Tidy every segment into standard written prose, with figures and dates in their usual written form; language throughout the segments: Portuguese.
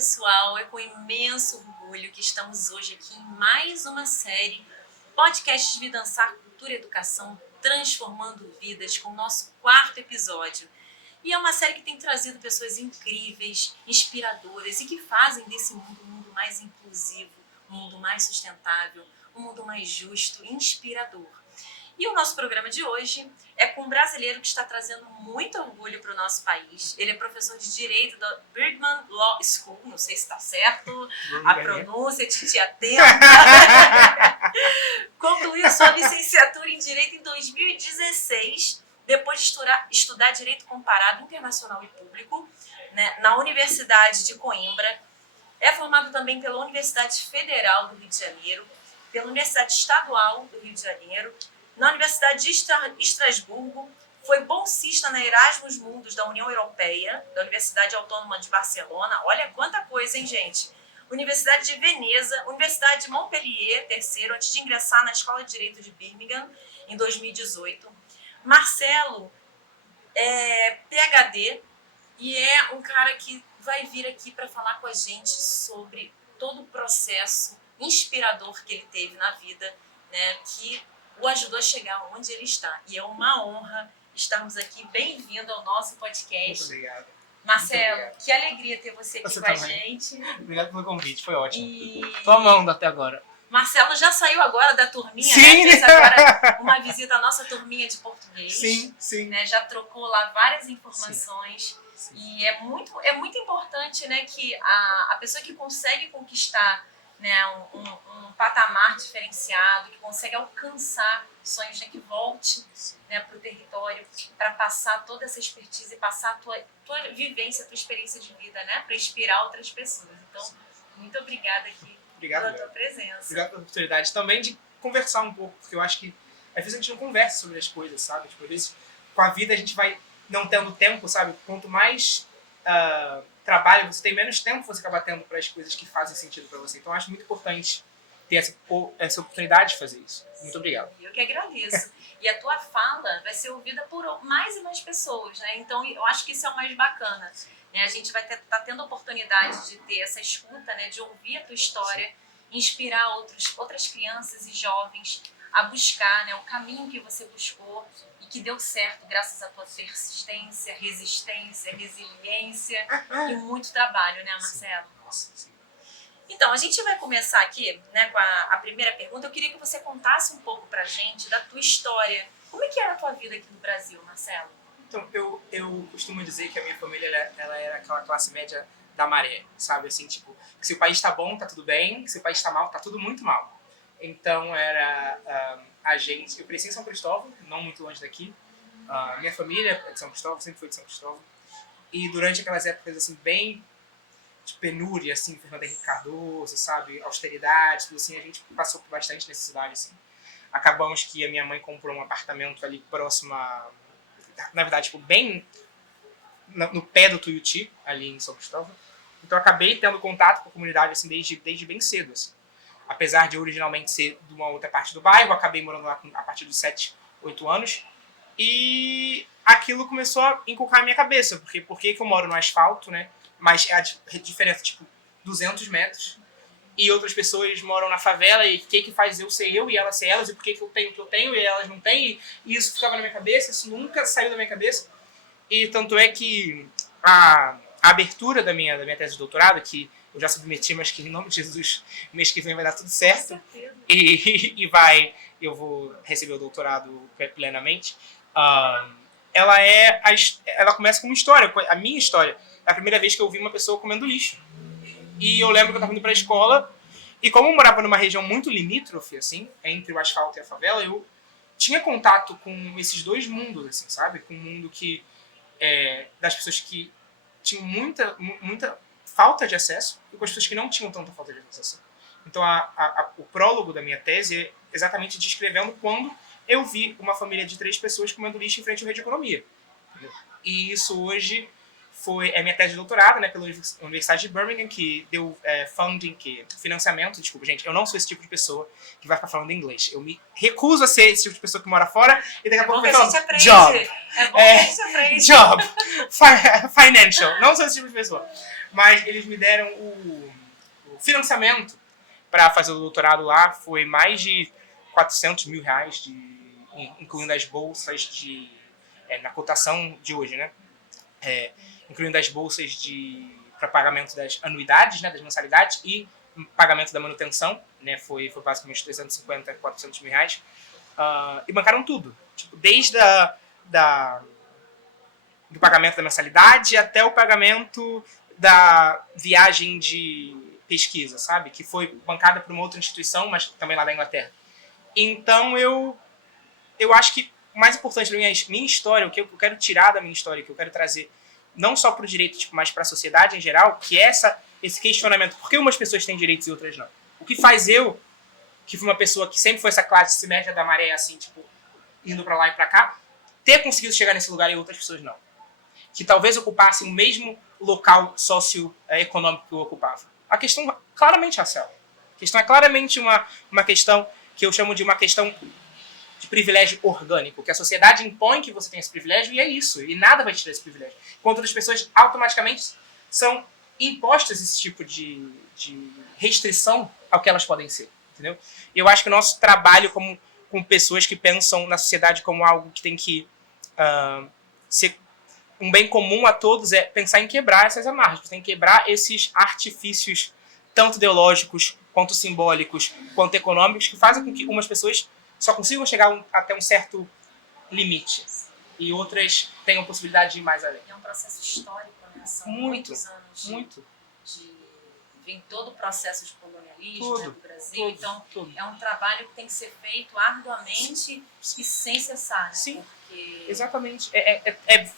pessoal, é com imenso orgulho que estamos hoje aqui em mais uma série Podcast de Dançar, Cultura e Educação, transformando vidas, com o nosso 4º episódio. E é uma série que tem trazido pessoas incríveis, inspiradoras e que fazem desse mundo um mundo mais inclusivo, um mundo mais sustentável, um mundo mais justo e inspirador. E o nosso programa de hoje é com um brasileiro que está trazendo muito orgulho para o nosso país. Ele é professor de Direito da Birkman Law School, não sei se está certo, a pronúncia, titia atenta. Concluiu sua licenciatura em Direito em 2016, depois de estudar Direito Comparado Internacional e Público, né, na Universidade de Coimbra. É formado também pela Universidade Federal do Rio de Janeiro, pela Universidade Estadual do Rio de Janeiro, na Universidade de Estrasburgo, foi bolsista na Erasmus Mundus da União Europeia, da Universidade Autônoma de Barcelona, olha quanta coisa, hein, gente? Universidade de Veneza, Universidade de Montpellier, terceiro, antes de ingressar na Escola de Direito de Birmingham, em 2018. Marcelo é PhD e é um cara que vai vir aqui para falar com a gente sobre todo o processo inspirador que ele teve na vida, né, que o ajudou a chegar onde ele está. E é uma honra estarmos aqui. Bem-vindo ao nosso podcast. Muito obrigado. Marcelo, Muito obrigado. Que alegria ter você aqui com a gente. Obrigado pelo convite, foi ótimo. E... Tô amando até agora. Marcelo já saiu agora da turminha, sim, né? Fez agora uma visita à nossa turminha de português. Sim, sim. Né? Já trocou lá várias informações. Sim. E é muito importante, né, que a pessoa que consegue conquistar, né, um patamar diferenciado, que consegue alcançar sonhos, né, que volte, né, para o território para passar toda essa expertise e passar a tua vivência, a tua experiência de vida, né, para inspirar outras pessoas. Então, muito obrigada aqui pela tua presença. Obrigado pela oportunidade também de conversar um pouco, porque eu acho que às vezes a gente não conversa sobre as coisas, sabe? Tipo, às vezes com a vida a gente vai não tendo tempo, sabe? Quanto mais trabalho você tem, menos tempo você acaba tendo para as coisas que fazem sentido para você. Então, eu acho muito importante ter essa oportunidade de fazer isso. Muito obrigado. Eu que agradeço. E a tua fala vai ser ouvida por mais e mais pessoas, né? Então, eu acho que isso é o mais bacana. Né? A gente vai estar tendo a oportunidade de ter essa escuta, né? De ouvir a tua história, inspirar outras crianças e jovens a buscar, né, o caminho que você buscou e que deu certo graças à tua persistência, resistência, resiliência e muito trabalho, né, Marcelo? Sim. Nossa, sim. Então, a gente vai começar aqui, né, com a primeira pergunta. Eu queria que você contasse um pouco pra gente da tua história. Como é que era a tua vida aqui no Brasil, Marcelo? Então, eu costumo dizer que a minha família ela era aquela classe média da maré, sabe? Assim, tipo, que se o país tá bom, tá tudo bem, que se o país tá mal, tá tudo muito mal. Então, era a gente... Eu cresci em São Cristóvão, não muito longe daqui. Minha família é de São Cristóvão, sempre foi de São Cristóvão. E durante aquelas épocas, assim, bem de penúria, assim, Fernando Henrique Cardoso, sabe? Austeridade, tudo assim, a gente passou por bastante necessidade, assim. Acabamos que a minha mãe comprou um apartamento ali próximo na verdade, tipo, bem no pé do Tuiuti, ali em São Cristóvão. Então, eu acabei tendo contato com a comunidade, assim, desde bem cedo, assim. Apesar de originalmente ser de uma outra parte do bairro, acabei morando lá a partir dos 7, 8 anos. E aquilo começou a inculcar na minha cabeça. Porque por que eu moro no asfalto, né? Mas a diferença, tipo, 200 metros. E outras pessoas moram na favela. E o que faz eu ser eu e elas ser elas? E por que eu tenho o que eu tenho e elas não têm? E isso ficava na minha cabeça. Isso nunca saiu da minha cabeça. E tanto é que a abertura da minha tese de doutorado, que eu já submeti, mas que em nome de Jesus, mês que vem vai dar tudo certo. Eu vou receber o doutorado plenamente. Ela começa com uma história, a minha história. É a primeira vez que eu vi uma pessoa comendo lixo. E eu lembro que eu estava indo para a escola, e como eu morava numa região muito limítrofe, assim, entre o asfalto e a favela, eu tinha contato com esses dois mundos, assim, sabe? Com o mundo das pessoas que tinham muita falta de acesso e com as pessoas que não tinham tanta falta de acesso. Então, o prólogo da minha tese é exatamente descrevendo quando eu vi uma família de 3 pessoas comendo lixo em frente ao Rede Economia. Entendeu? E isso hoje é minha tese de doutorado, né, pela Universidade de Birmingham, que deu financiamento. Desculpa, gente, eu não sou esse tipo de pessoa que vai ficar falando inglês. Eu me recuso a ser esse tipo de pessoa que mora fora e daqui a pouco vai falando job. É bom que a gente aprende. Job. Financial. Não sou esse tipo de pessoa. Mas eles me deram o financiamento para fazer o doutorado lá. Foi mais de R$ 400 mil, incluindo as bolsas na cotação de hoje, né? Incluindo as bolsas para pagamento das anuidades, né, das mensalidades, e pagamento da manutenção, né? Foi basicamente 350, R$ 400 mil. E bancaram tudo. Tipo, desde do pagamento da mensalidade até o pagamento da viagem de pesquisa, sabe? Que foi bancada por uma outra instituição, mas também lá da Inglaterra. Então eu acho que o mais importante da minha história, o que eu quero tirar da minha história, o que eu quero trazer não só para o direito, tipo, mas para a sociedade em geral, que é esse questionamento. Por que umas pessoas têm direitos e outras não? O que faz eu, que fui uma pessoa que sempre foi essa classe média da maré, assim, tipo, indo para lá e para cá, ter conseguido chegar nesse lugar e outras pessoas não? Que talvez ocupassem o mesmo local socioeconômico que eu ocupava. A questão claramente racial. A questão é claramente uma questão que eu chamo de uma questão de privilégio orgânico, que a sociedade impõe que você tenha esse privilégio e é isso, e nada vai tirar esse privilégio. Enquanto outras pessoas automaticamente são impostas esse tipo de restrição ao que elas podem ser, entendeu? E eu acho que o nosso trabalho com pessoas que pensam na sociedade como algo que tem que ser um bem comum a todos é pensar em quebrar essas amarras, tem que quebrar esses artifícios tanto ideológicos, quanto simbólicos, quanto econômicos, que fazem com que umas pessoas só consigam chegar até um certo limite e outras tenham possibilidade de ir mais além. É um processo histórico, né? São muitos anos vem todo o processo de colonialismo, né, do Brasil. Então, é um trabalho que tem que ser feito arduamente e sem cessar. Né? Sim, porque... exatamente. É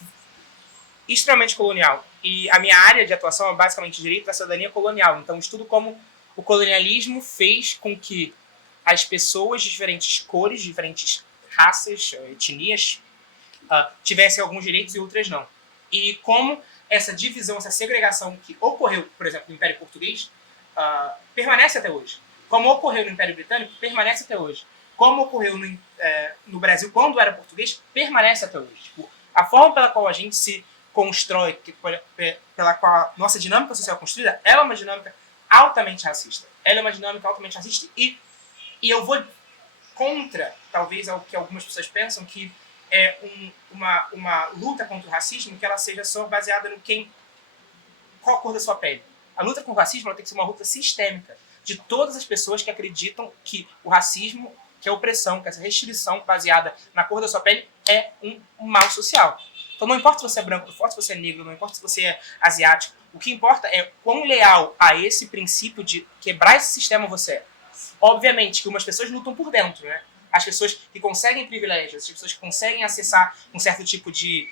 extremamente colonial. E a minha área de atuação é basicamente direito da cidadania colonial. Então, estudo como o colonialismo fez com que as pessoas de diferentes cores, diferentes raças, etnias, tivessem alguns direitos e outras não. E como essa divisão, essa segregação que ocorreu, por exemplo, no Império Português, permanece até hoje. Como ocorreu no Império Britânico, permanece até hoje. Como ocorreu no Brasil, quando era português, permanece até hoje. Tipo, a forma pela qual a gente se constrói, pela qual a nossa dinâmica social é construída, ela é uma dinâmica altamente racista. Ela é uma dinâmica altamente racista e eu vou contra, talvez, ao que algumas pessoas pensam, que é uma luta contra o racismo, que ela seja só baseada no qual a cor da sua pele. A luta contra o racismo ela tem que ser uma luta sistêmica de todas as pessoas que acreditam que o racismo, que a opressão, que essa restrição baseada na cor da sua pele é um mal social. Então não importa se você é branco, não importa se você é negro, não importa se você é asiático, o que importa é quão leal a esse princípio de quebrar esse sistema você é. Obviamente que umas pessoas lutam por dentro, né? As pessoas que conseguem privilégios, as pessoas que conseguem acessar um certo tipo de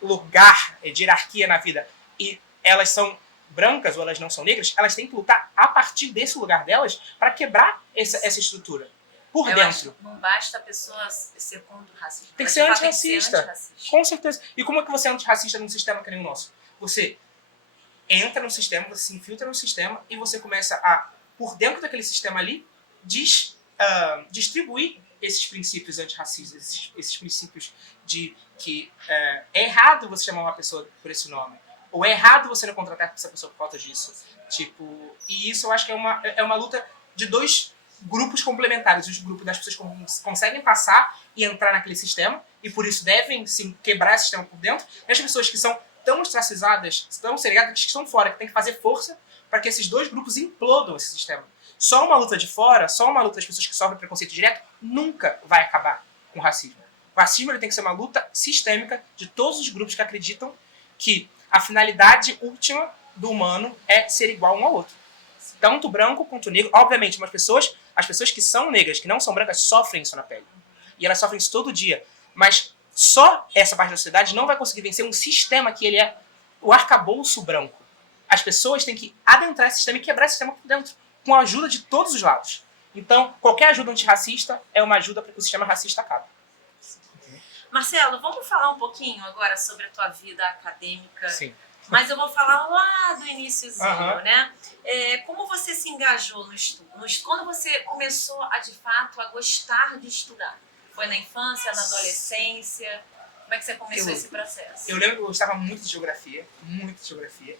lugar, de hierarquia na vida, e elas são brancas ou elas não são negras, elas têm que lutar a partir desse lugar delas para quebrar essa estrutura. Por dentro. Acho que não basta a pessoa ser contra o racismo. Tem que ser antirracista. Com certeza. E como é que você é antirracista num sistema que nem o nosso? Você entra no sistema, você se infiltra no sistema e você começa a, por dentro daquele sistema ali, distribuir esses princípios antirracistas, esses princípios de que é errado você chamar uma pessoa por esse nome. Ou é errado você não contratar essa pessoa por falta disso. Tipo, e isso eu acho que é uma luta de dois grupos complementares. Os grupos das pessoas que conseguem passar e entrar naquele sistema, e por isso devem, sim, quebrar esse sistema por dentro. E as pessoas que são tão ostracizadas, tão segregadas, que estão fora, que tem que fazer força para que esses dois grupos implodam esse sistema. Só uma luta de fora, só uma luta das pessoas que sofrem preconceito direto, nunca vai acabar com o racismo. O racismo ele tem que ser uma luta sistêmica de todos os grupos que acreditam que a finalidade última do humano é ser igual um ao outro. Tanto branco quanto negro. Obviamente, as pessoas que são negras, que não são brancas, sofrem isso na pele. E elas sofrem isso todo dia. Mas só essa parte da sociedade não vai conseguir vencer um sistema que ele é o arcabouço branco. As pessoas têm que adentrar esse sistema e quebrar esse sistema por dentro, com a ajuda de todos os lados. Então, qualquer ajuda antirracista é uma ajuda para que o sistema racista acabe. Marcelo, vamos falar um pouquinho agora sobre a tua vida acadêmica. Sim. Mas eu vou falar lá do iniciozinho, né? Como você se engajou no estudo? Quando você começou, de fato, a gostar de estudar? Foi na infância, na adolescência? Como é que você começou esse processo? Eu lembro que eu gostava muito de geografia, muito de geografia.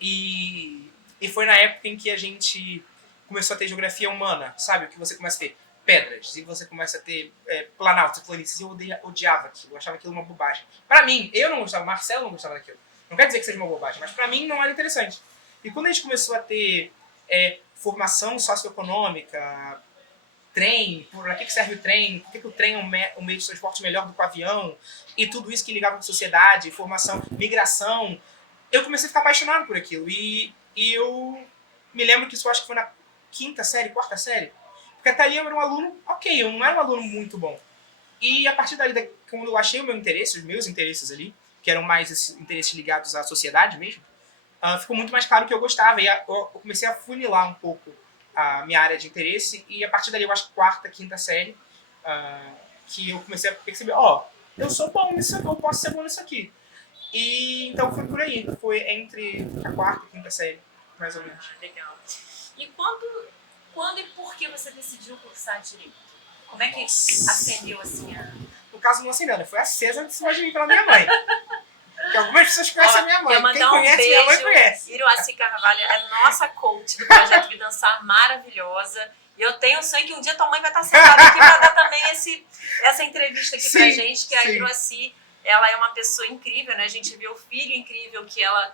E foi na época em que a gente começou a ter geografia humana, sabe? Que você começa a ter pedras, e você começa a ter planaltos e planícies, e eu odiava aquilo, eu achava aquilo uma bobagem. Pra mim, eu não gostava, Marcelo não gostava daquilo. Não quer dizer que seja uma bobagem, mas pra mim não era interessante. E quando a gente começou a ter formação socioeconômica, trem, para que serve o trem, por que o trem é um meio de transporte melhor do que o avião, e tudo isso que ligava com a sociedade, formação, migração, eu comecei a ficar apaixonado por aquilo. E eu me lembro que isso, eu acho que foi na quinta série, quarta série, porque até ali eu era um aluno, ok, eu não era um aluno muito bom. E a partir dali, quando eu achei o meu interesse, os meus interesses ali, que eram mais esses interesses ligados à sociedade mesmo, ficou muito mais claro que eu gostava. E eu comecei a funilar um pouco a minha área de interesse. E a partir dali, eu acho que quarta, quinta série, que eu comecei a perceber, eu sou bom nisso aqui, eu posso ser bom nisso aqui. E então foi por aí, foi entre a quarta e quinta série, mais ou menos. Legal. E quando e por que você decidiu cursar Direito? Como é que acendeu assim a... No caso, não acendeu, né? Foi acesa de cima de mim pela minha mãe. Porque algumas pessoas conhecem a minha mãe. Quem conhece minha mãe conhece. Iroaci Carvalho é nossa coach do Projeto Vida Ansar, maravilhosa. E eu tenho o sonho que um dia tua mãe vai estar sentada aqui para dar também essa entrevista aqui pra gente, que a Iroaci, ela é uma pessoa incrível, né? A gente vê o filho incrível que ela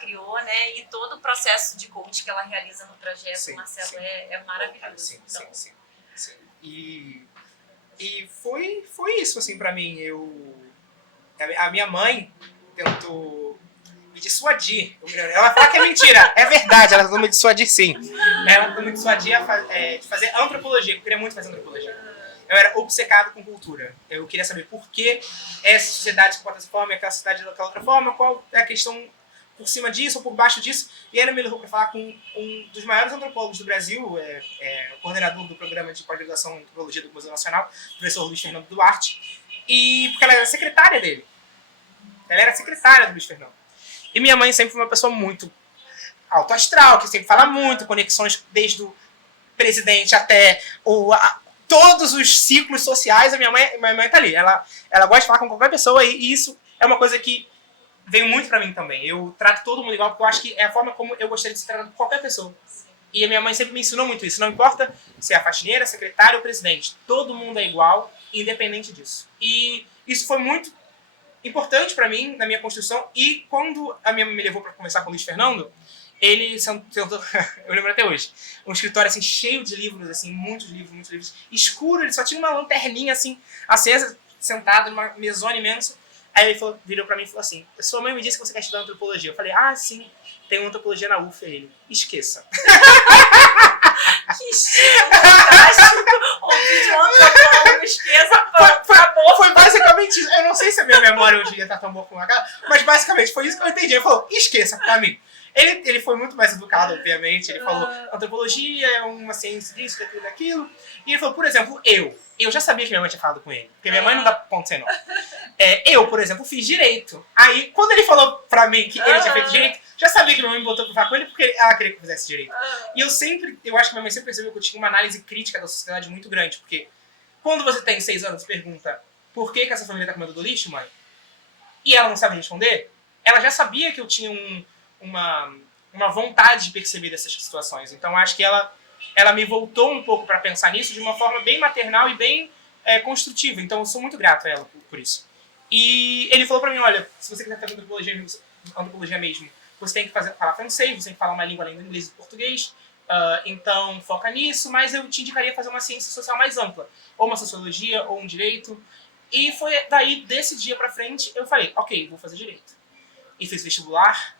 criou, né? E todo o processo de coach que ela realiza no projeto, Marcelo, é maravilhoso. Sim. E foi isso, assim, pra mim. A minha mãe tentou me dissuadir. Ela fala que é mentira. É verdade, ela tentou me dissuadir, sim. Ela tentou me dissuadir de fazer antropologia. Eu queria muito fazer antropologia. Eu era obcecado com cultura. Eu queria saber por que essa sociedade se comporta dessa forma e aquela sociedade daquela outra forma, qual é a questão por cima disso ou por baixo disso. E aí ela me levou para falar com um dos maiores antropólogos do Brasil, o coordenador do programa de pós-graduação em antropologia do Museu Nacional, o professor Luiz Fernando Duarte, porque ela era secretária dele. Ela era secretária do Luiz Fernando. E minha mãe sempre foi uma pessoa muito alto astral, que sempre fala muito, conexões desde o presidente até todos os ciclos sociais. Minha mãe tá ali. Ela gosta de falar com qualquer pessoa e isso é uma coisa que veio muito pra mim também. Eu trato todo mundo igual porque eu acho que é a forma como eu gostaria de ser tratado por qualquer pessoa. E a minha mãe sempre me ensinou muito isso. Não importa se é a faxineira, a secretária ou o presidente. Todo mundo é igual, independente disso. E isso foi muito importante pra mim na minha construção. E quando a minha mãe me levou pra conversar com o Luiz Fernando, ele sentou, eu lembro até hoje, um escritório assim cheio de livros, assim, muitos livros, escuro, ele só tinha uma lanterninha assim, acesa, sentado numa mesona imensa. Aí ele virou pra mim e falou assim: sua mãe me disse que você quer estudar antropologia. Eu falei: sim, tem antropologia na UF. Aí ele: esqueça. Que estilo fantástico! Ouvir de um antropólogo, esqueça, acabou. Foi basicamente isso. Eu não sei se a minha memória hoje em dia tá tão boa como aquela, mas basicamente foi isso que eu entendi. Ele falou: esqueça pra mim. Ele foi muito mais educado, obviamente. Ele falou: antropologia é uma ciência disso, daquilo. E ele falou, por exemplo, eu já sabia que minha mãe tinha falado com ele. Porque minha mãe não dá ponto sem nó. Eu, por exemplo, fiz direito. Aí, quando ele falou pra mim que ele tinha feito direito, já sabia que minha mãe me botou pra falar com ele porque ela queria que eu fizesse direito. E eu acho que minha mãe sempre percebeu que eu tinha uma análise crítica da sociedade muito grande. Porque quando você tem 6 anos e pergunta por que essa família tá comendo do lixo, mãe? E ela não sabe responder, ela já sabia que eu tinha uma vontade de perceber dessas situações. Então, acho que ela me voltou um pouco para pensar nisso de uma forma bem maternal e bem construtiva. Então, eu sou muito grato a ela por isso. E ele falou para mim: olha, se você quiser fazer antropologia mesmo, você tem que falar francês, você tem que falar uma língua além do inglês e do português. Então, foca nisso, mas eu te indicaria fazer uma ciência social mais ampla. Ou uma sociologia, ou um direito. E foi daí, desse dia pra frente, eu falei: ok, vou fazer direito. E fiz vestibular.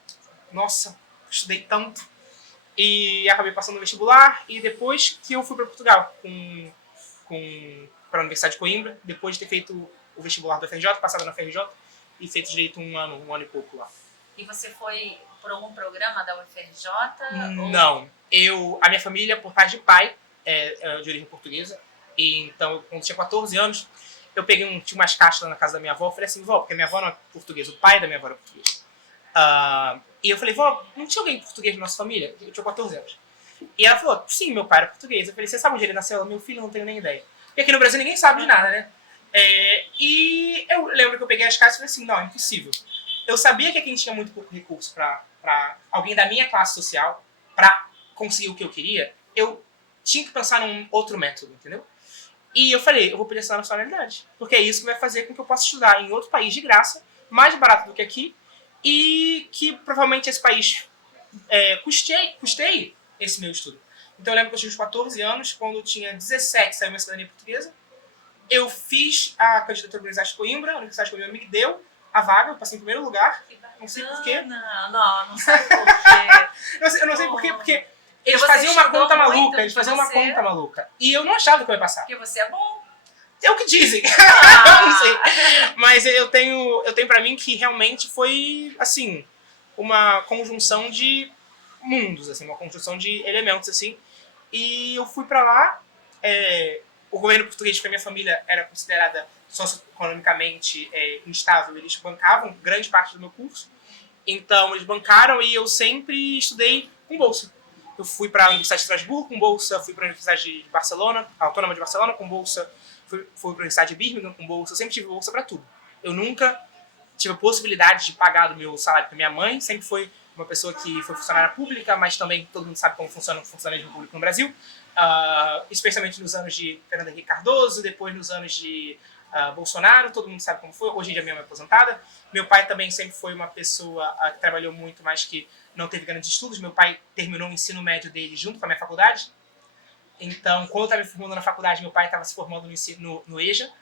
Nossa, estudei tanto. E acabei passando no vestibular. E depois que eu fui para Portugal, para a Universidade de Coimbra, depois de ter feito o vestibular do FRJ, passado na FRJ, e feito direito um ano e pouco lá. E você foi por algum programa da UFRJ? Não. A minha família, por parte de pai, é de origem portuguesa. E então, quando eu tinha 14 anos, eu peguei tinha umas caixas lá na casa da minha avó. Eu falei assim: vó, porque minha avó não é portuguesa, o pai da minha avó era português. E eu falei: vó, não tinha alguém português na nossa família? Eu tinha 14 anos. E ela falou: sim, meu pai era português. Eu falei: você sabe onde ele nasceu? Meu filho, não tenho nem ideia. Porque aqui no Brasil ninguém sabe de nada, né? E eu lembro que eu peguei as caixas e falei assim: não, é impossível. eu sabia que quem tinha muito pouco recurso para alguém da minha classe social, para conseguir o que eu queria, eu tinha que pensar num outro método, entendeu? E eu falei, eu vou prestar nacionalidade. Porque é isso que vai fazer com que eu possa estudar em outro país de graça, mais barato do que aqui, e que provavelmente esse país custei esse meu estudo. Então eu lembro que eu tinha uns 14 anos, quando eu tinha 17, saiu minha cidadania portuguesa. Eu fiz a candidatura à Universidade de Coimbra, a Universidade de Coimbra me deu a vaga, eu passei em primeiro lugar. Não sei porquê. Não sabe por quê. Eu não sei porquê, porque Porque eles você faziam uma estudou conta muito, maluca, eles faziam uma você- conta maluca. E eu não achava que eu ia passar. Porque você é bom. É o que dizem. Ah. Eu não sei. Mas eu tenho pra mim que realmente foi, assim, uma conjunção de mundos, assim, uma conjunção de elementos, assim. E eu fui pra lá. O governo português, porque a minha família era considerada socioeconomicamente instável, eles bancavam grande parte do meu curso. Então, eles bancaram e eu sempre estudei com bolsa. Eu fui para a Universidade de Estrasburgo com bolsa, fui para a Universidade de Barcelona, a Autônoma de Barcelona com bolsa, fui para a Universidade de Birmingham com bolsa, eu sempre tive bolsa para tudo. Eu nunca tive a possibilidade de pagar do meu salário, porque minha mãe sempre foi uma pessoa que foi funcionária pública, mas também todo mundo sabe como funciona o funcionalismo público no Brasil, especialmente nos anos de Fernando Henrique Cardoso, depois nos anos de Bolsonaro, todo mundo sabe como foi. Hoje em dia minha mãe é aposentada. Meu pai também sempre foi uma pessoa que trabalhou muito, mas que não teve grandes estudos. Meu pai terminou o ensino médio dele junto com a minha faculdade. Então, quando eu estava me formando na faculdade, meu pai estava se formando no EJA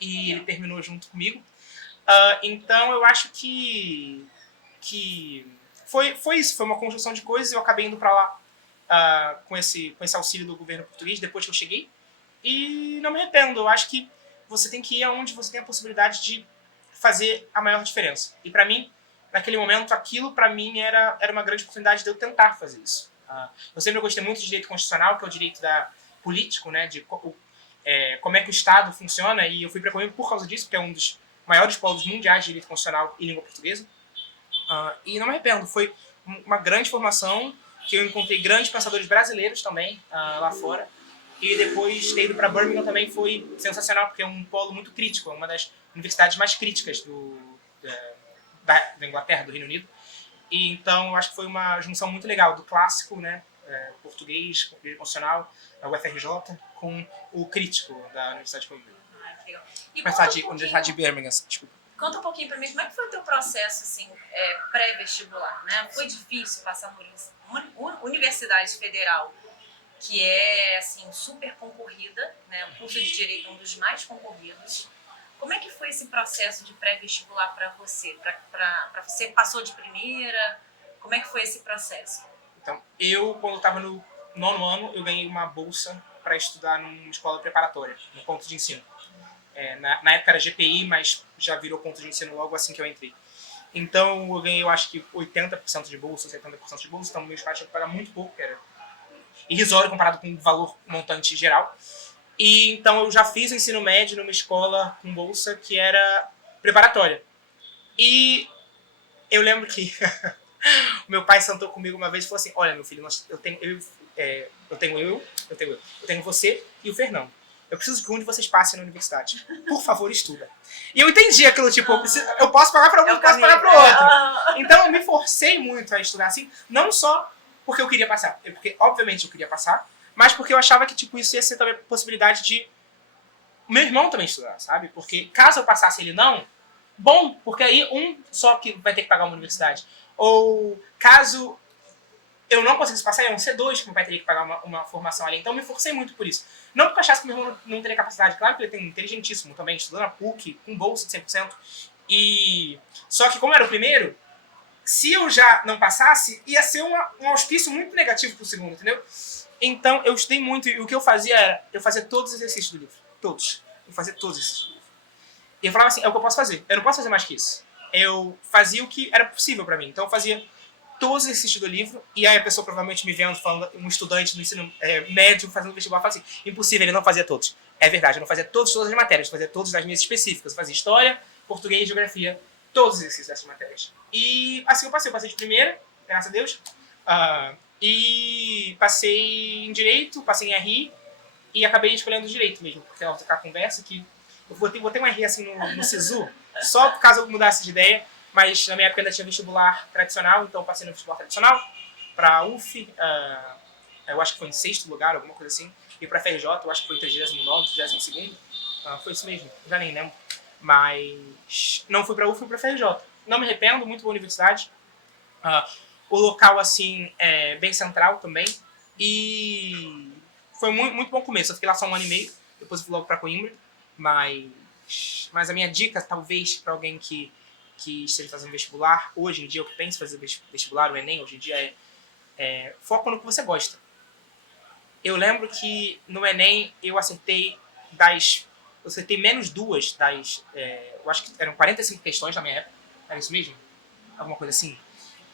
e ele terminou junto comigo. Então, eu acho que foi isso, foi uma conjunção de coisas. Eu acabei indo para lá com esse auxílio do governo português depois que eu cheguei. E não me arrependo, eu acho que você tem que ir aonde você tem a possibilidade de fazer a maior diferença. E para mim, naquele momento, aquilo para mim era uma grande oportunidade de eu tentar fazer isso. Eu sempre gostei muito de direito constitucional, que é o direito político, né, de como é que o Estado funciona, e eu fui para Coimbra por causa disso, porque é um dos maiores polos mundiais de direito constitucional e língua portuguesa. E não me arrependo, foi uma grande formação, que eu encontrei grandes pensadores brasileiros também lá fora. E depois ter ido para Birmingham também foi sensacional, porque é um polo muito crítico, é uma das universidades mais críticas da Inglaterra, do Reino Unido. E então eu acho que foi uma junção muito legal do clássico, né, português, constitucional, da UFRJ, com o crítico da Universidade de Coimbra. Que legal. E Universidade de Birmingham, desculpa. conta um pouquinho para mim, como é que foi o teu processo assim, pré-vestibular, né? Foi difícil passar por uma universidade federal que é assim super concorrida, né? O curso de direito é um dos mais concorridos. Como é que foi esse processo de pré-vestibular para você? Para você passou de primeira? Como é que foi esse processo? Então, quando eu estava no 9º ano, eu ganhei uma bolsa para estudar numa escola preparatória, no ponto de ensino. Na época era GPI, mas já virou ponto de ensino logo assim que eu entrei. Então, eu ganhei, eu acho que 80% de bolsa, 70% de bolsa, então meus pais tinham que pagar muito pouco, que era irrisório comparado com o valor montante geral. E então eu já fiz o ensino médio numa escola com bolsa que era preparatória. E eu lembro que o meu pai sentou comigo uma vez e falou assim: olha, meu filho, eu tenho você e o Fernando. Eu preciso que um de vocês passe na universidade. Por favor, estuda. E eu entendi aquilo, tipo, eu posso pagar para um, eu posso pagar para o outro. Então eu me forcei muito a estudar assim, não só porque eu queria passar, porque obviamente eu queria passar, mas porque eu achava que tipo, isso ia ser também a possibilidade de meu irmão também estudar, sabe? Porque caso eu passasse ele não, bom, porque aí um só que vai ter que pagar uma universidade. Ou caso eu não conseguisse passar, iam ser dois que meu pai teria que pagar uma formação ali. Então eu me forcei muito por isso. Não porque eu achasse que meu irmão não teria capacidade, claro que ele tem inteligentíssimo também, estudando na PUC, com bolsa de 100%. Só que como era o primeiro, se eu já não passasse, ia ser um auspício muito negativo pro segundo, entendeu? Então, eu estudei muito e o que eu fazia era, eu fazia todos os exercícios do livro. Todos. Eu fazia todos os exercícios do livro. E eu falava assim, é o que eu posso fazer. Eu não posso fazer mais que isso. Eu fazia o que era possível pra mim. Então, eu fazia todos os exercícios do livro e aí a pessoa provavelmente me vendo, falando, um estudante do ensino médio fazendo vestibular, fala assim, impossível, ele não fazia todos. É verdade, eu não fazia todas as matérias, eu fazia todas as minhas específicas. Eu fazia história, português, geografia, todos os exercícios dessas matérias. E assim eu passei de primeira, graças a Deus, e passei em Direito, passei em RI, e acabei escolhendo Direito mesmo, porque ela ficar a conversa que eu botei um RI assim no SISU, só por caso eu mudasse de ideia, Mas na minha época ainda tinha vestibular tradicional, então eu passei no vestibular tradicional, para a UF, eu acho que foi em 6º lugar, alguma coisa assim, e para a FRJ, eu acho que foi em 39º, 32º, foi isso mesmo, já nem lembro. Mas não fui para a UF, fui para a FRJ. Não me arrependo, muito boa universidade. O local, assim, é bem central também. E foi muito, muito bom começo. Eu fiquei lá só 1 ano e meio, depois eu fui logo para Coimbra. Mas a minha dica, talvez, para alguém que esteja fazendo vestibular, hoje em dia, eu que penso em fazer vestibular, o Enem, hoje em dia, foco no que você gosta. Eu lembro que no Enem eu acertei menos 2 das... eu acho que eram 45 questões na minha época. Era isso mesmo? Alguma coisa assim.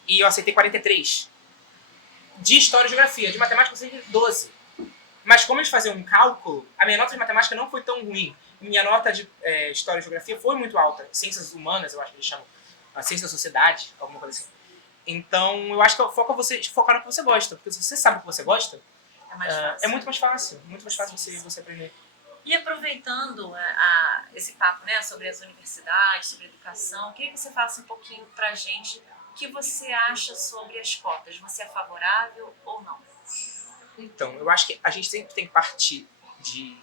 E eu acertei 43. De História e Geografia. De Matemática eu acertei 12. Mas como eles faziam um cálculo, a minha nota de Matemática não foi tão ruim. Minha nota de História e Geografia foi muito alta. Ciências Humanas, eu acho que eles chamam. Ciência da Sociedade, alguma coisa assim. Então, eu acho que focar no que você gosta. Porque se você sabe o que você gosta, é muito mais fácil. Muito mais fácil você aprender. E aproveitando esse papo, né, sobre as universidades, sobre a educação, queria que você falasse um pouquinho pra gente o que você acha sobre as cotas. Você é favorável ou não? Então, eu acho que a gente sempre tem que partir de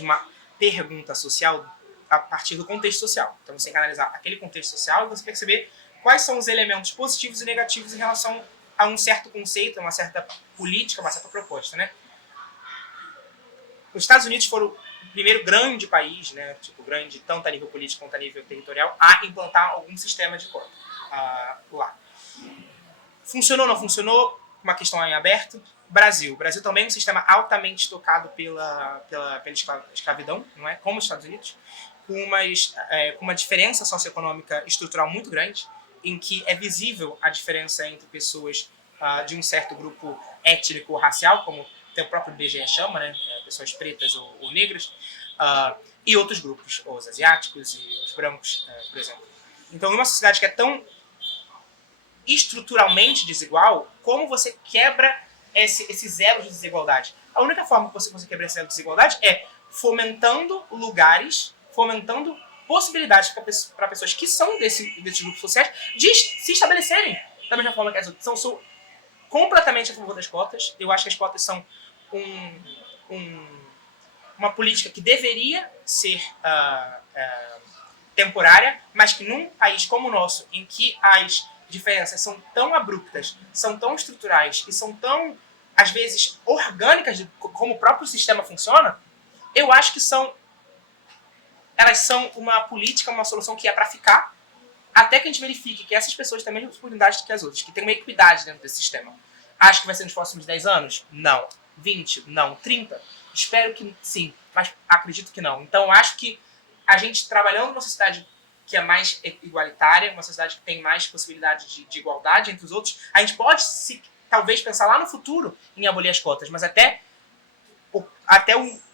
uma pergunta social a partir do contexto social. Então, você tem que analisar aquele contexto social e você perceber quais são os elementos positivos e negativos em relação a um certo conceito, a uma certa política, uma certa proposta, né? Os Estados Unidos foram o primeiro grande país, né, tipo, grande tanto a nível político quanto a nível territorial, a implantar algum sistema de cota lá. Funcionou ou não funcionou? Uma questão em aberto. Brasil também é um sistema altamente tocado pela escravidão, não é? Como os Estados Unidos, com uma diferença socioeconômica estrutural muito grande, em que é visível a diferença entre pessoas de um certo grupo étnico ou racial, como o próprio IBGE chama, né? Pessoas pretas ou negras, e outros grupos, os asiáticos e os brancos, por exemplo. Então, numa sociedade que é tão estruturalmente desigual, como você quebra esses elos de desigualdade? A única forma que você quebra esse elo de desigualdade é fomentando lugares, fomentando possibilidades para pessoas que são desses grupos sociais de se estabelecerem da mesma forma que as outras. Então, sou completamente a favor das cotas. Eu acho que as cotas são uma política que deveria ser temporária, mas que num país como o nosso, em que as diferenças são tão abruptas, são tão estruturais e são tão, às vezes, orgânicas de como o próprio sistema funciona, eu acho que elas são uma política, uma solução que é para ficar, até que a gente verifique que essas pessoas têm a mesma oportunidade que as outras, que tem uma equidade dentro desse sistema. Acho que vai ser nos próximos 10 anos? Não. 20? Não. 30? Espero que sim, mas acredito que não. Então, acho que a gente trabalhando numa sociedade que é mais igualitária, uma sociedade que tem mais possibilidade de igualdade entre os outros, a gente pode, talvez, pensar lá no futuro em abolir as cotas, mas até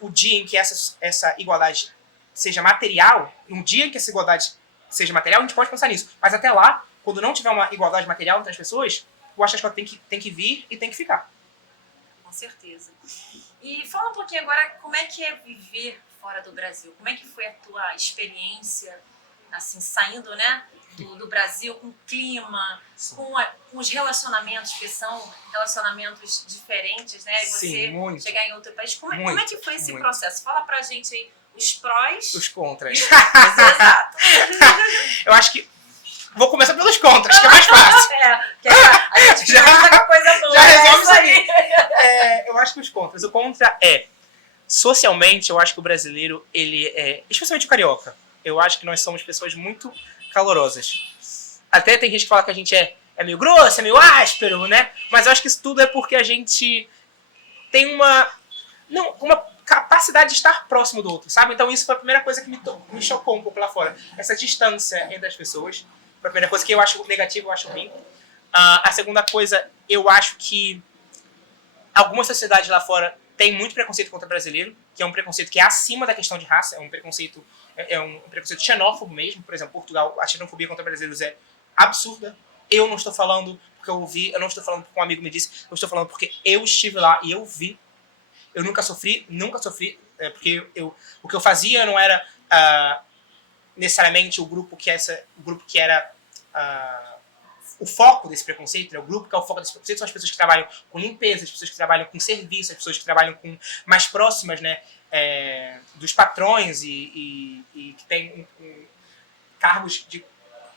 o dia em que essa igualdade seja material, um dia em que essa igualdade seja material, a gente pode pensar nisso. Mas até lá, quando não tiver uma igualdade material entre as pessoas, eu acho que a escola tem que vir e tem que ficar. Com certeza. E fala um pouquinho agora como é que é viver fora do Brasil. Como é que foi a tua experiência, assim, saindo, né, do Brasil, com o clima, com os relacionamentos, que são relacionamentos diferentes, né? E você Sim, muito. chegar em outro país. Como é que foi esse processo? Fala pra gente aí os prós. Os contras. Exato. Eu acho que vou começar pelos contras, que é mais fácil. Que a gente já com coisa boa. Já resolve isso aí. Eu acho que os contras. O contra socialmente, eu acho que o brasileiro, ele é, especialmente o carioca, eu acho que nós somos pessoas muito calorosas. Até tem gente que fala que a gente é meio grosso, é meio áspero, né? Mas eu acho que isso tudo é porque a gente tem uma capacidade de estar próximo do outro, sabe? Então isso foi a primeira coisa que me chocou um pouco lá fora. Essa distância entre as pessoas. Foi a primeira coisa que eu acho negativa, eu acho ruim. A segunda coisa, eu acho que algumas sociedades lá fora têm muito preconceito contra o brasileiro, que é um preconceito que é acima da questão de raça, é um preconceito xenófobo mesmo. Por exemplo, Portugal, a xenofobia contra brasileiros é absurda. Eu não estou falando porque eu ouvi, eu não estou falando porque um amigo me disse, eu estou falando porque eu estive lá e eu vi. Eu nunca sofri, porque o que eu fazia não era necessariamente o grupo que era o foco desse preconceito, né? O grupo que é o foco desse preconceito são as pessoas que trabalham com limpeza, as pessoas que trabalham com serviço, as pessoas que trabalham com mais próximas, né, dos patrões e que têm cargos que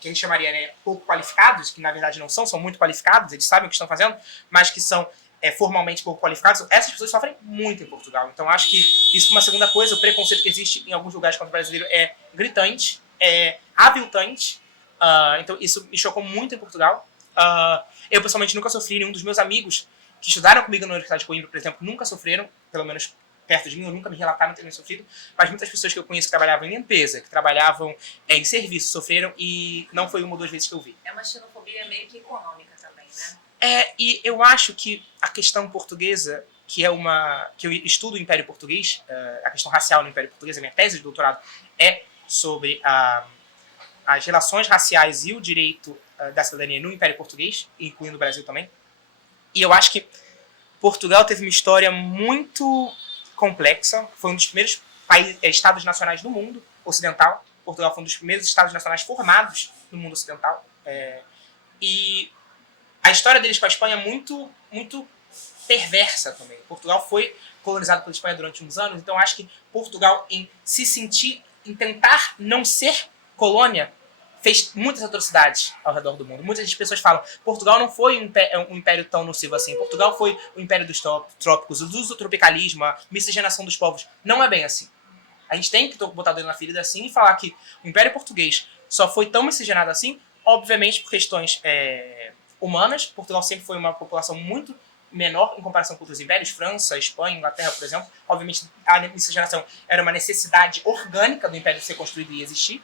a gente chamaria, né, pouco qualificados, que na verdade não são muito qualificados, eles sabem o que estão fazendo, mas que são formalmente pouco qualificados. Essas pessoas sofrem muito em Portugal. Então acho que isso é uma segunda coisa. O preconceito que existe em alguns lugares contra o brasileiro é gritante, é aviltante. Então isso me chocou muito em Portugal. Eu pessoalmente nunca sofri, nenhum dos meus amigos que estudaram comigo na Universidade de Coimbra, por exemplo, nunca sofreram, pelo menos perto de mim, eu nunca me relataram terem sofrido, mas muitas pessoas que eu conheço que trabalhavam em limpeza, que trabalhavam em serviço, sofreram, e não foi uma ou duas vezes que eu vi. É uma xenofobia meio que econômica também, né? E eu acho que a questão portuguesa, que eu estudo o Império Português, a questão racial no Império Português, a minha tese de doutorado é sobre as relações raciais e o direito da cidadania no Império Português, incluindo o Brasil também. E eu acho que Portugal teve uma história muito complexa, foi um dos primeiros estados nacionais do mundo ocidental. Portugal foi um dos primeiros estados nacionais formados no mundo ocidental. E a história deles com a Espanha é muito, muito perversa também. Portugal foi colonizado pela Espanha durante uns anos, então acho que Portugal, em tentar não ser colônia, fez muitas atrocidades ao redor do mundo. Muitas pessoas falam, Portugal não foi um império tão nocivo assim. Portugal foi o império dos trópicos, o uso do tropicalismo, a miscigenação dos povos. Não é bem assim. A gente tem que botar o dedo na ferida assim e falar que o Império Português só foi tão miscigenado assim, obviamente por questões humanas. Portugal sempre foi uma população muito menor em comparação com outros impérios, França, Espanha, Inglaterra, por exemplo. Obviamente a miscigenação era uma necessidade orgânica do império ser construído e existir.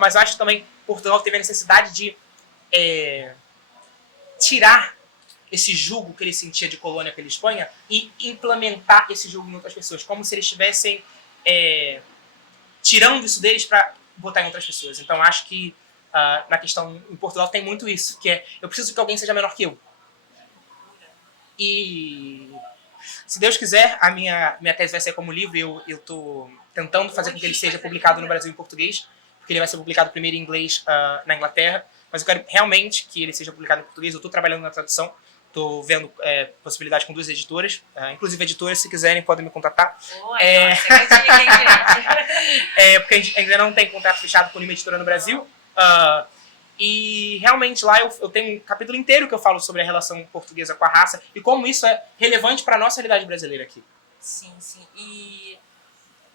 Mas eu acho que também Portugal teve a necessidade de tirar esse jugo que ele sentia de colônia pela Espanha e implementar esse jugo em outras pessoas, como se eles estivessem tirando isso deles para botar em outras pessoas. Então acho que na questão em Portugal tem muito isso, que é eu preciso que alguém seja menor que eu. E se Deus quiser, a minha tese vai ser como livro e eu estou tentando fazer com que ele seja publicado no Brasil em português, porque ele vai ser publicado primeiro em inglês na Inglaterra, mas eu quero realmente que ele seja publicado em português. Eu estou trabalhando na tradução, estou vendo possibilidade com 2 editoras, inclusive editoras, se quiserem, podem me contatar. Porque a gente ainda não tem contrato fechado com nenhuma editora no Brasil, e realmente lá eu tenho um capítulo inteiro que eu falo sobre a relação portuguesa com a raça e como isso é relevante para a nossa realidade brasileira aqui. Sim, sim. E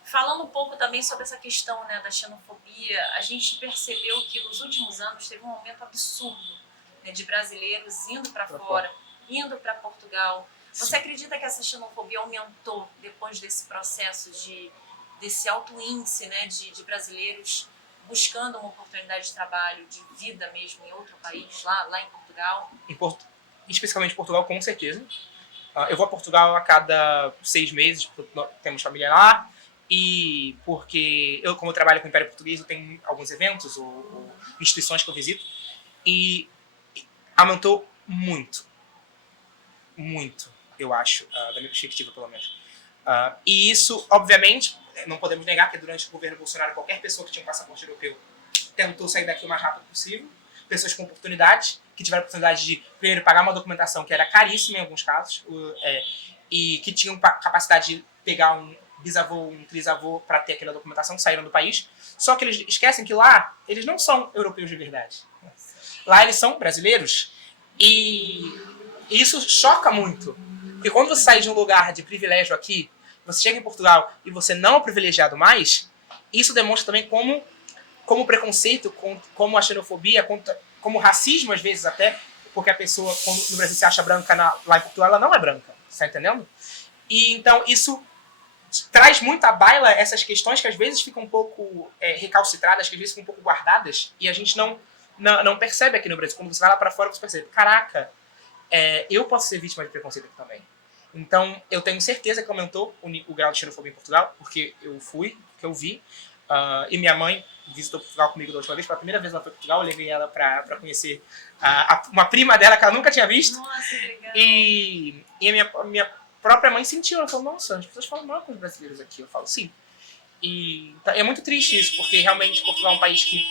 falando um pouco também sobre essa questão, né, da xenofobia, a gente percebeu que nos últimos anos teve um aumento absurdo, né, de brasileiros indo para fora, indo para Portugal. Você Sim. acredita que essa xenofobia aumentou depois desse processo desse alto índice, né, de brasileiros buscando uma oportunidade de trabalho, de vida mesmo em outro país, lá em Portugal? Especificamente em Portugal, com certeza. Eu vou a Portugal a cada 6 meses, porque temos família lá. E porque como eu trabalho com o Império Português, eu tenho alguns eventos ou instituições que eu visito, e aumentou muito, eu acho, da minha perspectiva pelo menos. E isso, obviamente, não podemos negar que durante o governo Bolsonaro, qualquer pessoa que tinha um passaporte europeu tentou sair daqui o mais rápido possível. Pessoas com oportunidades, que tiveram a oportunidade de, primeiro, pagar uma documentação que era caríssima em alguns casos, e que tinham capacidade de pegar um bisavô, um trisavô para ter aquela documentação, saíram do país. Só que eles esquecem que lá eles não são europeus de verdade. Lá eles são brasileiros. E isso choca muito. Porque quando você sai de um lugar de privilégio aqui, você chega em Portugal e você não é privilegiado mais, isso demonstra também como o preconceito, como a xenofobia, como o racismo às vezes até, porque a pessoa, quando no Brasil se acha branca, lá em Portugal ela não é branca. Você está entendendo? E então isso traz muito à baila essas questões que às vezes ficam um pouco recalcitradas, que às vezes ficam um pouco guardadas, e a gente não percebe aqui no Brasil. Quando você vai lá para fora, você percebe, caraca, eu posso ser vítima de preconceito aqui também. Então, eu tenho certeza que aumentou o grau de xenofobia em Portugal, porque eu fui, porque eu vi, e minha mãe visitou Portugal comigo da última vez, pela primeira vez ela foi para Portugal, eu levei ela para conhecer uma prima dela que ela nunca tinha visto. Nossa, que legal. E a minha própria mãe sentiu, ela falou, nossa, as pessoas falam mal com os brasileiros aqui. Eu falo, sim. E é muito triste isso, porque realmente Portugal é um país que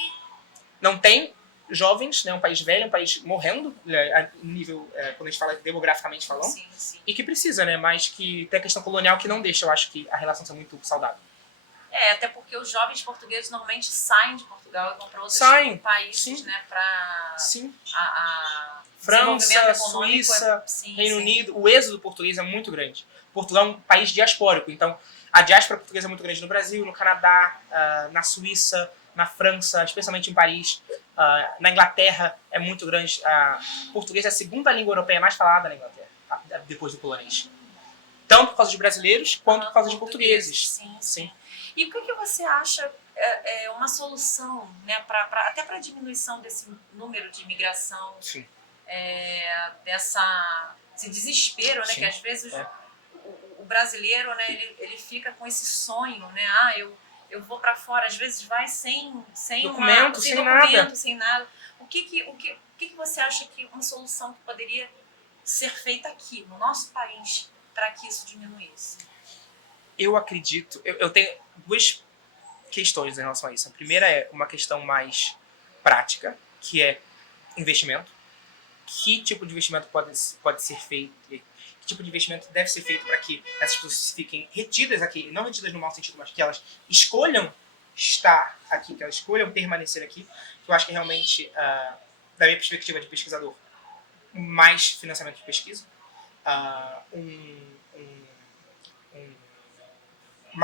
não tem jovens, né? Um país velho, um país morrendo, a nível, quando a gente fala demograficamente falando, Sim, sim. e que precisa, né? Mas que tem a questão colonial que não deixa, eu acho, que a relação ser muito saudável. Até porque os jovens portugueses normalmente saem de Portugal e vão para outros países, sim. né, para Sim. desenvolvimento França, econômico. Suíça, Sim, Reino sim. Unido, o êxodo português é muito grande. Portugal é um país diaspórico, então a diáspora portuguesa é muito grande no Brasil, no Canadá, na Suíça, na França, especialmente em Paris, na Inglaterra é muito grande. Português é a segunda língua europeia mais falada na Inglaterra, depois do polonês. Tanto por causa de brasileiros, quanto por causa de portugueses. Sim. E o que você acha é uma solução, né, até para a diminuição desse número de imigração, Sim. Esse desespero, né, que às vezes o brasileiro, né, ele fica com esse sonho, né, eu vou para fora, às vezes vai sem documento, sem nada. O que você acha que uma solução que poderia ser feita aqui, no nosso país, para que isso diminuísse? Eu acredito, eu tenho duas questões em relação a isso. A primeira é uma questão mais prática, que é investimento. Que tipo de investimento pode ser feito? Que tipo de investimento deve ser feito para que essas pessoas fiquem retidas aqui, não retidas no mau sentido, mas que elas escolham estar aqui, que elas escolham permanecer aqui. Eu acho que realmente, da minha perspectiva de pesquisador, mais financiamento de pesquisa,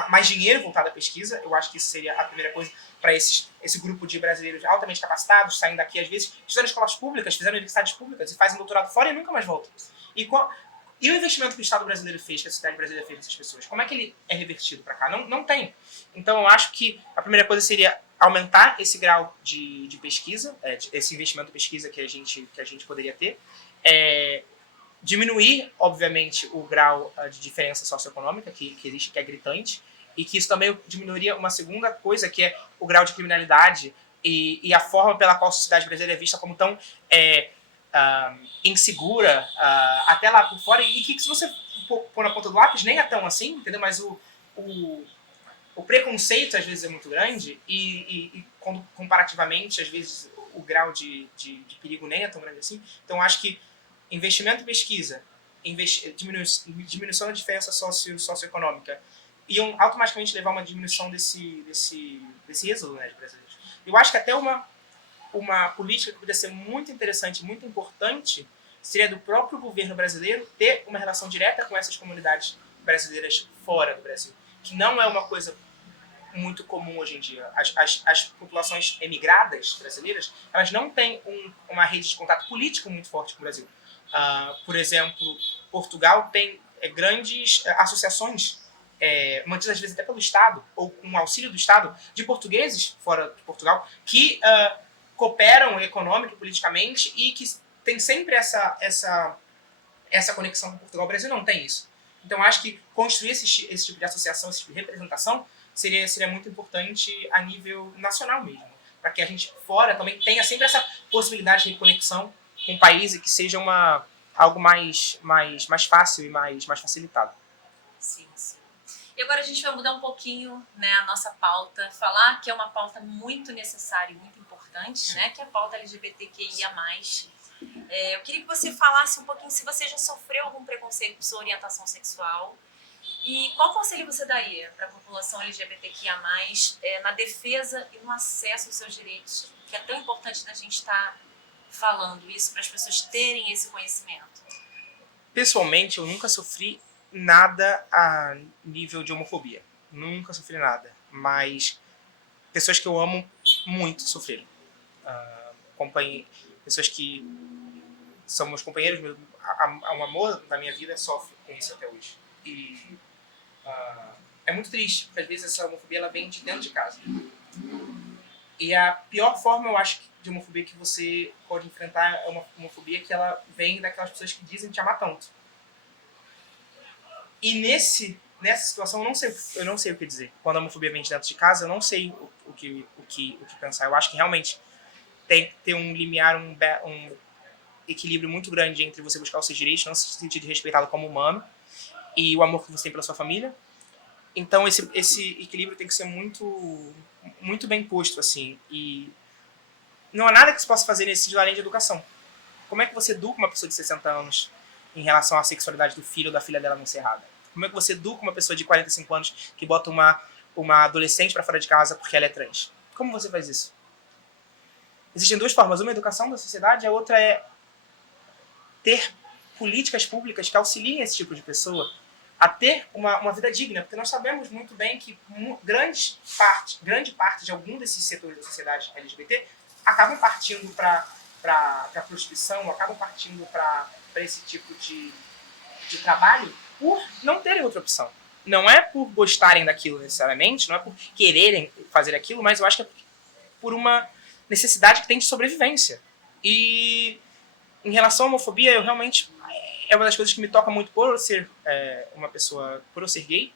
mais dinheiro voltado à pesquisa. Eu acho que isso seria a primeira coisa para esse grupo de brasileiros altamente capacitados, saindo daqui, às vezes, fizeram escolas públicas, fizeram universidades públicas e fazem doutorado fora e nunca mais voltam. E o investimento que o Estado brasileiro fez, que a sociedade brasileira fez nessas pessoas, como é que ele é revertido para cá? Não tem. Então, eu acho que a primeira coisa seria aumentar esse grau de pesquisa, esse investimento em pesquisa que a gente poderia ter, diminuir, obviamente, o grau de diferença socioeconômica que existe, que é gritante, e que isso também diminuiria uma segunda coisa, que é o grau de criminalidade e a forma pela qual a sociedade brasileira é vista como tão insegura, até lá por fora, e que se você pôr na ponta do lápis, nem é tão assim, entendeu? Mas o preconceito, às vezes, é muito grande, e comparativamente, às vezes, o grau de perigo nem é tão grande assim. Então, acho que investimento em pesquisa, diminuição da diferença socioeconômica, iam automaticamente levar a uma diminuição desse êxodo, né, de brasileiros. Eu acho que até uma política que poderia ser muito interessante, muito importante, seria do próprio governo brasileiro ter uma relação direta com essas comunidades brasileiras fora do Brasil, que não é uma coisa muito comum hoje em dia. As populações emigradas brasileiras, elas não têm uma rede de contato político muito forte com o Brasil. Por exemplo, Portugal tem grandes associações, mantidas às vezes até pelo Estado, ou com auxílio do Estado, de portugueses fora de Portugal, que cooperam econômica e politicamente e que tem sempre essa conexão com Portugal. O Brasil não tem isso. Então, acho que construir esse tipo de associação, esse tipo de representação, seria muito importante a nível nacional mesmo, para que a gente fora também tenha sempre essa possibilidade de reconexão com o país e que seja algo mais fácil e mais facilitado. Sim. E agora a gente vai mudar um pouquinho, né, a nossa pauta, falar que é uma pauta muito necessária e muito importante, né, que é a pauta LGBTQIA+. Eu queria que você falasse um pouquinho se você já sofreu algum preconceito por sua orientação sexual e qual conselho você daria para a população LGBTQIA+, na defesa e no acesso aos seus direitos, que é tão importante da gente estar falando isso para as pessoas terem esse conhecimento. Pessoalmente, eu nunca sofri nada a nível de homofobia. Nunca sofri nada. Mas pessoas que eu amo muito sofreram. Pessoas que são meus companheiros, um amor da minha vida sofre com isso até hoje. E é muito triste, porque às vezes essa homofobia ela vem de dentro de casa. E a pior forma, eu acho, de homofobia que você pode enfrentar é uma homofobia que ela vem daquelas pessoas que dizem te amar tanto. E nessa situação eu não sei o que dizer. Quando a homofobia vem de dentro de casa, eu não sei o que pensar. Eu acho que realmente tem que ter um limiar, um equilíbrio muito grande entre você buscar os seus direitos, não se sentir respeitado como humano, e o amor que você tem pela sua família, Então esse equilíbrio tem que ser muito bem posto, assim. E não há nada que se possa fazer nesse sentido além de educação. Como é que você educa uma pessoa de 60 anos em relação à sexualidade do filho ou da filha dela não ser errada? Como é que você educa uma pessoa de 45 anos que bota uma adolescente para fora de casa porque ela é trans? Como você faz isso? Existem duas formas. Uma é a educação da sociedade, a outra é ter políticas públicas que auxiliem esse tipo de pessoa a ter uma vida digna, porque nós sabemos muito bem que grande parte de algum desses setores da sociedade LGBT acabam partindo para a prostituição, acabam partindo para esse tipo de trabalho por não terem outra opção. Não é por gostarem daquilo necessariamente, não é por quererem fazer aquilo, mas eu acho que é por uma necessidade que tem de sobrevivência. E em relação à homofobia, eu realmente é uma das coisas que me toca muito por eu ser uma pessoa, por eu ser gay,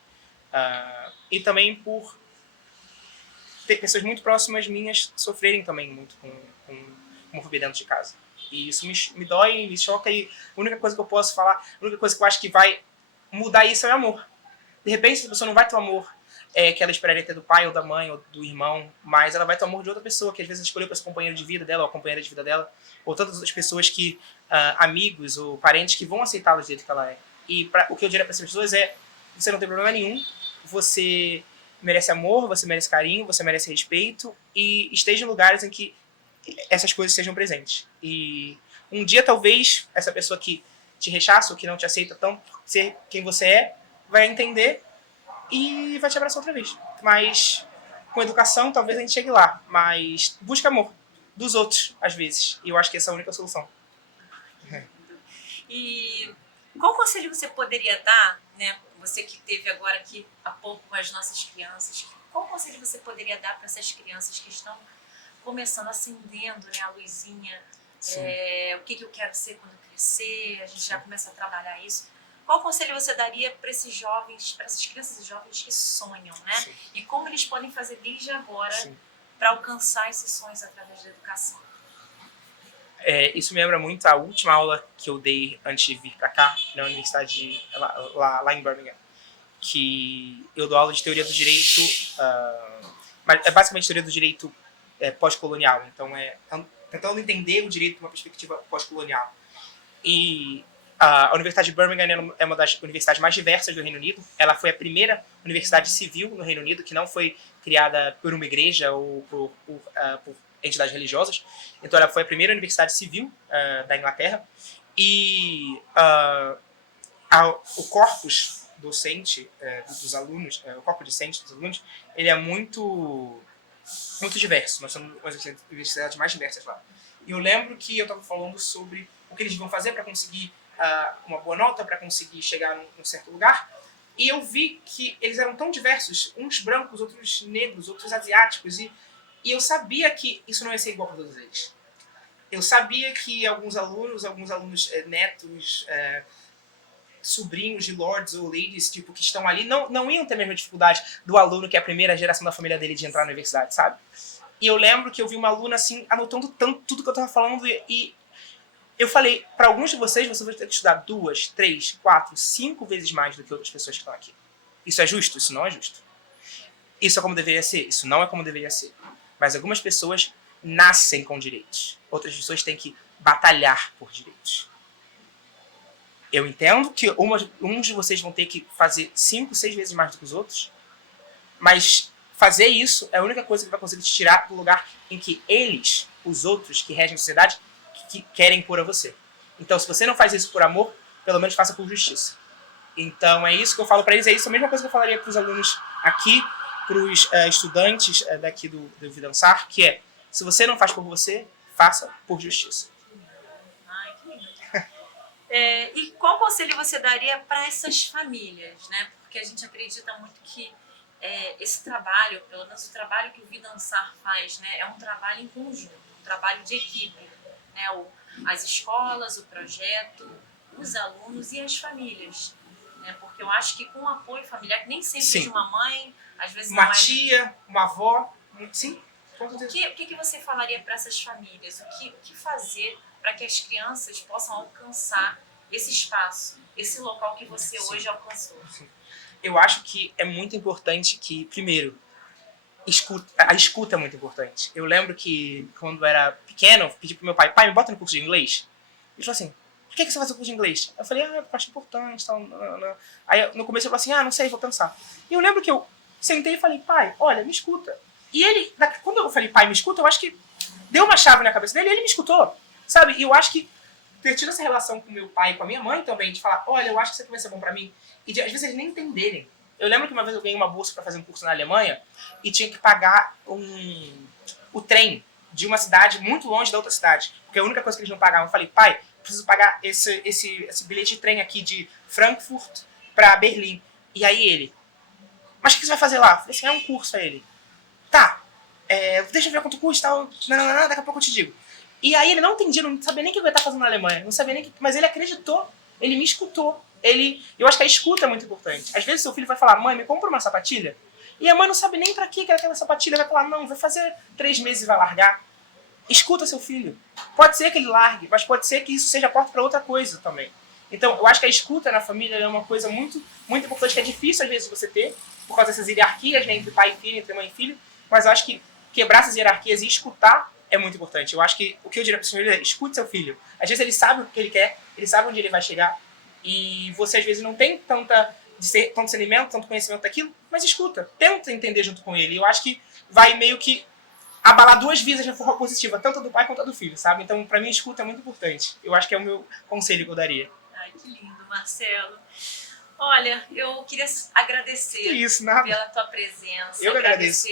e também por ter pessoas muito próximas minhas sofrerem também muito com homofobia dentro de casa. E isso me dói, me choca, e a única coisa que eu posso falar, a única coisa que eu acho que vai mudar isso é o amor. De repente, a pessoa não vai ter o amor que ela esperaria ter do pai ou da mãe ou do irmão, mas ela vai ter o amor de outra pessoa que às vezes escolheu para ser companheiro de vida dela ou a companheira de vida dela, ou tantas outras pessoas que, amigos ou parentes que vão aceitá-la do jeito que ela é. E o que eu diria para essas pessoas é: você não tem problema nenhum, você merece amor, você merece carinho, você merece respeito, e esteja em lugares em que essas coisas sejam presentes. E um dia talvez essa pessoa que te rechaça ou que não te aceita tão ser quem você é, vai entender e vai te abraçar outra vez. Mas com educação talvez a gente chegue lá, mas busca amor dos outros às vezes, e eu acho que essa é a única solução. E qual conselho você poderia dar, né? Você que teve agora aqui há pouco com as nossas crianças, qual conselho você poderia dar para essas crianças que estão começando, acendendo, né, a luzinha? O que eu quero ser quando eu crescer? A gente já começa a trabalhar isso. Qual conselho você daria para esses jovens, para essas crianças e jovens que sonham, né? Sim. E como eles podem fazer desde agora para alcançar esses sonhos através da educação? Isso me lembra muito a última aula que eu dei antes de vir para cá, na universidade lá em Birmingham, que eu dou aula de teoria do direito, mas é basicamente teoria do direito pós-colonial, então tentando entender o direito de uma perspectiva pós-colonial. E a Universidade de Birmingham é uma das universidades mais diversas do Reino Unido. Ela foi a primeira universidade civil no Reino Unido que não foi criada por uma igreja ou por entidades religiosas. Então ela foi a primeira universidade civil da Inglaterra. E o corpus docente dos alunos, o corpo docente dos alunos, ele é muito diverso. Nós somos uma das universidades mais diversas lá. E eu lembro que eu estava falando sobre o que eles vão fazer para conseguir uma boa nota, para conseguir chegar num certo lugar. E eu vi que eles eram tão diversos, uns brancos, outros negros, outros asiáticos, e eu sabia que isso não ia ser igual para todos eles. Eu sabia que alguns alunos netos, sobrinhos de lords ou ladies, tipo, que estão ali, não iam ter a mesma dificuldade do aluno que é a primeira geração da família dele de entrar na universidade, sabe? E eu lembro que eu vi uma aluna, assim, anotando tudo que eu tava falando, e eu falei, para alguns de vocês, você vai ter que estudar 2, 3, 4, 5 vezes mais do que outras pessoas que estão aqui. Isso é justo? Isso não é justo. Isso é como deveria ser? Isso não é como deveria ser. Mas algumas pessoas nascem com direitos. Outras pessoas têm que batalhar por direitos. Eu entendo que uns de vocês vão ter que fazer 5, 6 vezes mais do que os outros, mas fazer isso é a única coisa que vai conseguir te tirar do lugar em que eles, os outros que regem a sociedade, que querem pôr a você. Então, se você não faz isso por amor, pelo menos faça por justiça. Então, é isso que eu falo para eles, é isso a mesma coisa que eu falaria para os alunos aqui, para os estudantes daqui do Vidansar, que é, se você não faz por você, faça por justiça. Ai, que lindo. E qual conselho você daria para essas famílias, né? Porque a gente acredita muito que esse trabalho, pelo menos o trabalho que o Vidansar faz, né, é um trabalho em conjunto, um trabalho de equipe, né? As escolas, o projeto, os alunos e as famílias, né? Porque eu acho que com o apoio familiar, nem sempre de uma mãe, às vezes uma tia, uma avó, sim. O que você falaria para essas famílias? O que fazer para que as crianças possam alcançar esse espaço, esse local que você hoje alcançou? Sim. eu acho que é muito importante que, primeiro, a escuta é muito importante. Eu lembro que, quando eu era pequeno, eu pedi pro meu pai, me bota no curso de inglês. Ele falou assim, por que você faz o curso de inglês? Eu falei, eu acho importante, tal. Não. Aí, no começo, ele falou assim, não sei, vou pensar. E eu lembro que eu sentei e falei, pai, olha, me escuta. E ele, quando eu falei, pai, me escuta, eu acho que deu uma chave na cabeça dele e ele me escutou, sabe? E eu acho que ter tido essa relação com meu pai e com a minha mãe também, de falar, olha, eu acho que isso aqui vai ser bom pra mim, e de, às vezes eles nem entenderem. Eu lembro que uma vez eu ganhei uma bolsa pra fazer um curso na Alemanha e tinha que pagar o trem de uma cidade muito longe da outra cidade, porque a única coisa que eles não pagavam. Eu falei, pai, preciso pagar esse bilhete de trem aqui de Frankfurt pra Berlim. E aí ele, mas o que você vai fazer lá? Eu falei assim, é um curso. Aí ele, tá, deixa eu ver quanto custa, tal. Não, daqui a pouco eu te digo. E aí ele não entendia, não sabia nem o que eu ia estar fazendo na Alemanha, não sabia nem que, mas ele acreditou, ele me escutou. Eu acho que a escuta é muito importante. Às vezes seu filho vai falar, mãe, me compra uma sapatilha. E a mãe não sabe nem pra que é aquela sapatilha, vai falar, não, vai fazer 3 meses e vai largar. Escuta seu filho. Pode ser que ele largue, mas pode ser que isso seja porta para outra coisa também. Então, eu acho que a escuta na família é uma coisa muito, muito importante, que é difícil às vezes você ter, por causa dessas hierarquias, né, entre pai e filho, entre mãe e filho, mas eu acho que quebrar essas hierarquias e escutar é muito importante. Eu acho que o que eu diria para o senhor é, escute seu filho. Às vezes ele sabe o que ele quer, ele sabe onde ele vai chegar, e você às vezes não tem tanto discernimento, tanto conhecimento daquilo, mas escuta, tenta entender junto com ele. Eu acho que vai meio que abalar 2 vidas de forma positiva, tanto a do pai quanto a do filho, sabe? Então, pra mim, escuta é muito importante. Eu acho que é o meu conselho que eu daria. Ai, que lindo, Marcelo. Olha, eu queria agradecer pela tua presença. Eu agradeço.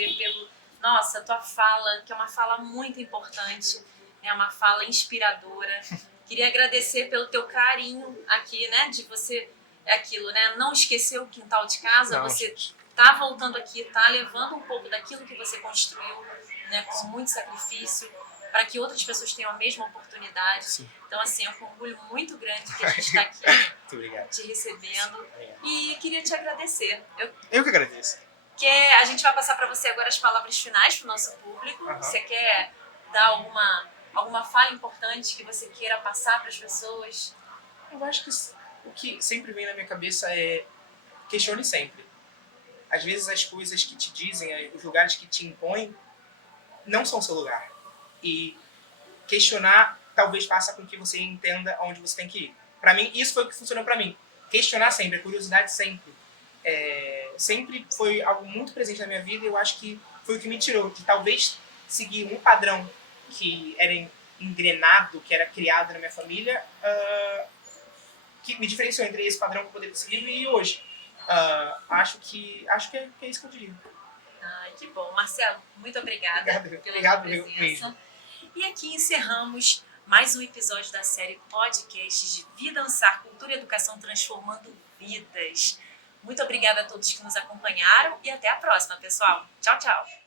Nossa, tua fala, que é uma fala muito importante, é uma fala inspiradora. Queria agradecer pelo teu carinho aqui, né? De você, aquilo, né? Não esquecer o quintal de casa, você tá voltando aqui, tá levando um pouco daquilo que você construiu, né, com muito sacrifício, para que outras pessoas tenham a mesma oportunidade. Sim. Então, assim, é um orgulho muito grande que a gente está aqui te recebendo. E queria te agradecer. Eu que agradeço. A gente vai passar para você agora as palavras finais para o nosso público. Você quer dar alguma fala importante que você queira passar para as pessoas? Eu acho que o que sempre vem na minha cabeça é questione sempre. Às vezes as coisas que te dizem, os lugares que te impõem, não são o seu lugar. E questionar talvez faça com que você entenda aonde você tem que ir. Pra mim, isso foi o que funcionou pra mim. Questionar sempre, a curiosidade sempre. Sempre foi algo muito presente na minha vida e eu acho que foi o que me tirou de talvez seguir um padrão que era engrenado, que era criado na minha família, que me diferenciou entre esse padrão que eu poderia seguir e hoje. Acho que é isso que eu diria. Ai, que bom. Marcelo, muito obrigada pela presença. Mesmo. E aqui encerramos mais um episódio da série Podcasts de Vida Ansar, Cultura e Educação Transformando Vidas. Muito obrigada a todos que nos acompanharam e até a próxima, pessoal. Tchau, tchau.